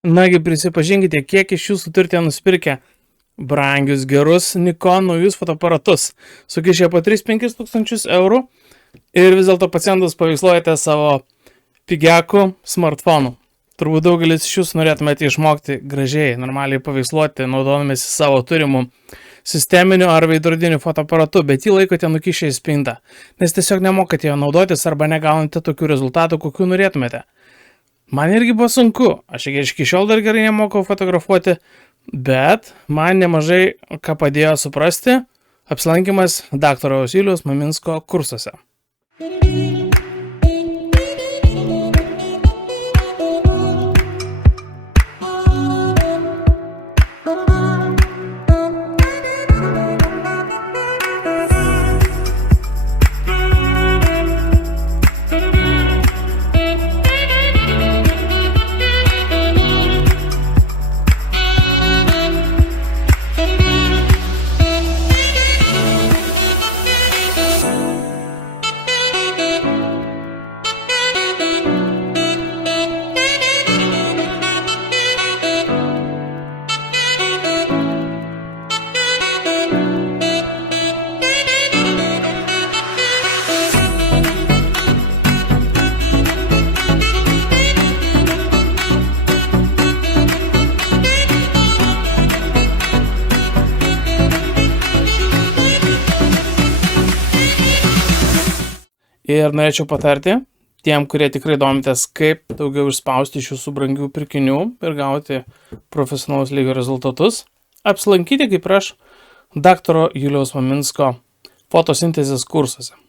Nagi, prisipažinkite, kiek iš jūsų turite nusipirkę brangius, gerus Nikon naujus fotoaparatus, sukišę po 3-5 tūkstančius eurų ir vis dėlto pacientus paveiksluojate savo pigiakų smartfonų. Turbūt daugelis iš jūsų norėtumėte išmokti gražiai, normaliai paveiksluoti, naudodamėsi savo turimų sisteminiu ar veidrodiniu fotoaparatu, bet jį laikote nukišę į spintą, nes tiesiog nemokate jo naudotis arba negaunate tokių rezultatų, kokių norėtumėte. Man irgi buvo sunku, aš iki šiol dar gerai nemokau fotografuoti, bet man nemažai ką padėjo suprasti apsilankymas daktaro Juliaus Maminsko kursuose. Ir norėčiau patarti tiem, kurie tikrai domitės, kaip daugiau išspausti iš jūsų brangių pirkinių ir gauti profesionalaus lygio rezultatus, apsilankyti kaip ir aš daktaro Juliaus Maminsko fotosintezės kursuose.